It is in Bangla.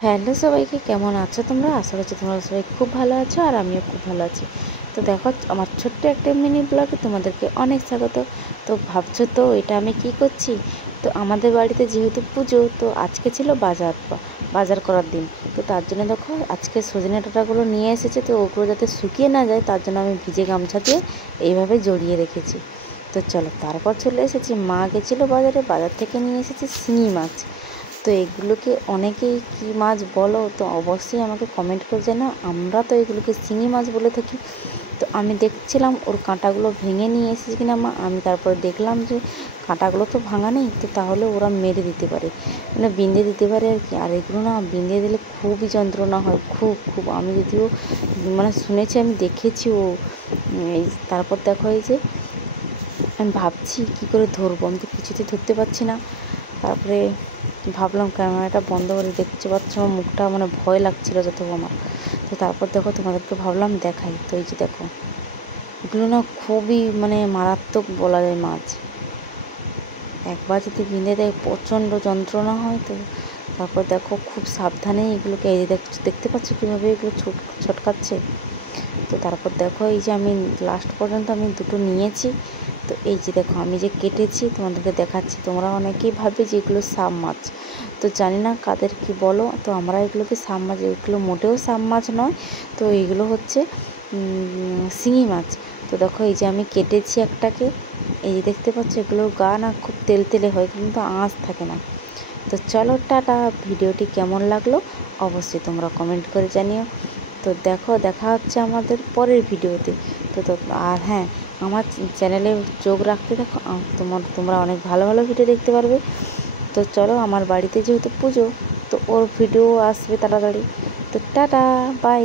হ্যালো সবাইকে, কেমন আছো তোমরা? আশা করছি তোমরা সবাই খুব ভালো আছো আর আমিও খুব ভালো আছি। তো দেখো, আমার ছোট্ট একটা মিনি ব্লগে তোমাদেরকে অনেক স্বাগত। তো ভাবছো তো এটা আমি কি করছি? তো আমাদের বাড়িতে যেহেতু পুজো, তো আজকে ছিল বাজার করার দিন। তো তার জন্য দেখো আজকে সজনে ডাঁটাগুলো নিয়ে এসেছে, তো ওগুলো যাতে শুকিয়ে না যায় তার জন্য আমি ভিজে গামছা দিয়ে এইভাবে জড়িয়ে রেখেছি। তো চলো, তারপর চলে এসেছি, মা গেছিলো বাজার থেকে নিয়ে এসেছি শিঙি মাছ। তো এগুলোকে অনেকেই কী মাছ বলো, তো অবশ্যই আমাকে কমেন্ট করে জানাও। আমরা তো এগুলোকে শিঙি মাছ বলে থাকি। তো আমি দেখছিলাম ওর কাঁটাগুলো ভেঙে নিয়ে এসেছি কিনা মা। আমি তারপরে দেখলাম যে কাঁটাগুলো তো ভাঙা নেই, তো তাহলে ওরা মেরে দিতে পারে, মানে বিঁধে দিতে পারে আর কি। আর এগুলো না বিঁধে দিলে খুবই যন্ত্রণা হয়, খুব খুব। আমি যদিও মানে শুনেছি, আমি দেখেছি ও এই। তারপর দেখো এই যে আমি ভাবছি কী করে ধরবো, আমি তো কিছুতেই ধরতে পারছি না। তারপরে ভাবলাম ক্যামেরাটা বন্ধ করে, দেখতে পাচ্ছ আমার মুখটা, মানে ভয় লাগছিলো যত আমার। তো তারপর দেখো তোমাদেরকে ভাবলাম দেখাই। তো এই যে দেখো, এগুলো না খুবই মানে মারাত্মক বলা যায় মাছ। একবার যদি বিঁধে দেয় প্রচণ্ড যন্ত্রণা হয়। তো তারপর দেখো খুব সাবধানে এগুলোকে, এই যে দেখতে পাচ্ছ কীভাবে এগুলো ছটকাচ্ছে। তো তারপর দেখো এই যে আমি লাস্ট পর্যন্ত আমি দুটো নিয়েছি। তো এই যে দেখো আমি যে কেটেছি তোমাদেরকে দেখাচ্ছি। তোমরা অনেকেই ভাববে যে এগুলো সাব মাছ, তো জানি না কাদের কি বলো। তো আমরা এগুলোকে সাব মাছ, এগুলো মোটেও সাব মাছ নয়। তো এইগুলো হচ্ছে শিঙি মাছ। তো দেখো এই যে আমি কেটেছি একটাকে, এই যে দেখতে পাচ্ছ এগুলোর গা না খুব তেলতেলে হয়, কিন্তু আঁশ থাকে না। তো চলো টাটা। ভিডিওটি কেমন লাগলো অবশ্যই তোমরা কমেন্ট করে জানিও। তো দেখো, দেখা হচ্ছে আমাদের পরের ভিডিওতে। তো আর হ্যাঁ, আমার চ্যানেলে চোখ রাখতে দেখো, তোমরা অনেক ভালো ভালো ভিডিও দেখতে পারবে। তো চলো, আমার বাড়িতে যেহেতু পুজো, তো ওর ভিডিও আসবে তাড়াতাড়ি। তো টাটা, বাই।